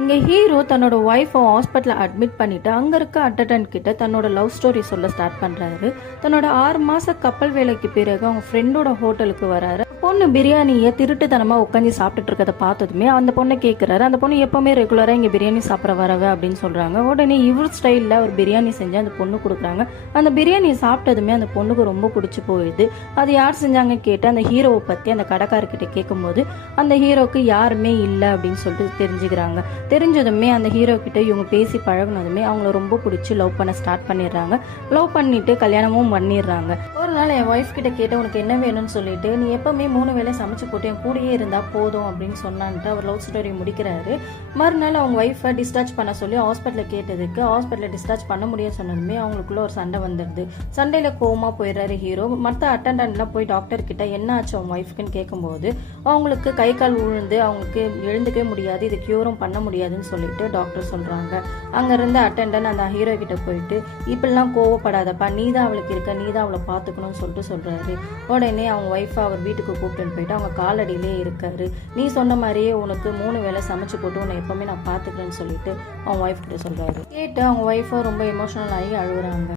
இங்கே ஹீரோ தன்னோட ஒய்ஃபை ஹாஸ்பிட்டலில் அட்மிட் பண்ணிவிட்டு அங்கே இருக்க அட்டண்டன்ட் கிட்ட தன்னோட லவ் ஸ்டோரி சொல்ல ஸ்டார்ட் பண்ணுறாரு. தன்னோட 6 மாத கப்பல் வேலைக்கு பிறகு அவங்க ஃப்ரெண்டோட ஹோட்டலுக்கு வராரு. பொண்ணு பிரியாணியை திருட்டுத்தனமாக உட்காந்து சாப்பிட்டுட்டு இருக்கிறத பார்த்ததுமே அந்த பொண்ணை கேட்குறாரு. அந்த பொண்ணு எப்போவுமே ரெகுலராக இங்கே பிரியாணி சாப்பிட்ற வரவ அப்படின்னு சொல்கிறாங்க. உடனே இவர் ஸ்டைலில் ஒரு பிரியாணி செஞ்சு அந்த பொண்ணு கொடுக்குறாங்க. அந்த பிரியாணியை சாப்பிட்டதுமே அந்த பொண்ணுக்கு ரொம்ப பிடிச்சி போயிடுது. அது யார் செஞ்சாங்க கேட்டு அந்த ஹீரோவை பற்றி அந்த கடைக்காரர்கிட்ட கேட்கும்போது அந்த ஹீரோவுக்கு யாருமே இல்லை அப்படின்னு சொல்லிட்டு தெரிஞ்சுக்கிறாங்க. தெரிஞ்சதுமே அந்த ஹீரோ கிட்ட இவங்க பேசி பழகுனதுமே அவங்கள ரொம்ப பிடிச்சி லவ் பண்ண ஸ்டார்ட் பண்ணிடுறாங்க. லவ் பண்ணிட்டு கல்யாணமும் பண்ணிடுறாங்க. ஒரு நாள் என் ஒய்ஃப் கிட்ட கேட்ட உனக்கு என்ன வேணும்னு சொல்லிட்டு நீ எப்பவுமே 3 வேளை சமைச்சு போட்டு என் கூடயே இருந்தா போதும் அப்படின்னு சொன்னான்ட்டு அவர் லவ் ஸ்டோரி முடிக்கிறாரு. மறுநாள் அவங்க ஒய்ஃபை டிஸ்சார்ஜ் பண்ண சொல்லி ஹாஸ்பிட்டலில் கேட்டதுக்கு ஹாஸ்பிட்டலில் டிஸ்சார்ஜ் பண்ண முடியாது சொன்னதுமே அவங்களுக்குள்ள ஒரு சண்டை வந்துடுது. சண்டையில கோவமா போயிடுறாரு ஹீரோ. மற்ற அட்டண்டன்ட்லாம் போய் டாக்டர் கிட்ட என்ன ஆச்சு அவங்க ஒய்ஃப்க்குன்னு கேட்கும்போது அவங்களுக்கு கை கால் விழுந்து அவங்களுக்கு எழுந்துக்கவே முடியாது, இது கியூரும் பண்ண முடியாதுன்னு சொல்லிட்டு டாக்டர் சொல்றாங்க. அங்க இருந்த அட்டெண்டன்ட் அந்த ஹீரோ கிட்ட போயிட்டு இப்படிலாம் கோவப்படாதப்பா, நீதான் அவளுக்கு இருக்க, நீதான் அவளை பாத்துக்கணும்னு சொல்றாரு. உடனே அவங்க ஒய்ஃபை அவர் வீட்டுக்கு கூப்பிட்டு போயிட்டு அவங்க காலடியிலே இருக்காரு. நீ சொன்ன மாதிரியே உனக்கு 3 வேளை சமைச்சு போட்டு உன்னை எப்பவுமே நான் பாத்துக்கிறேன்னு சொல்லிட்டு அவங்க ஒய்ஃப் கிட்ட சொல்றாரு. கேட்டு அவங்க ஒய்ஃபை ரொம்ப எமோஷனல் ஆகி அழுகுறாங்க.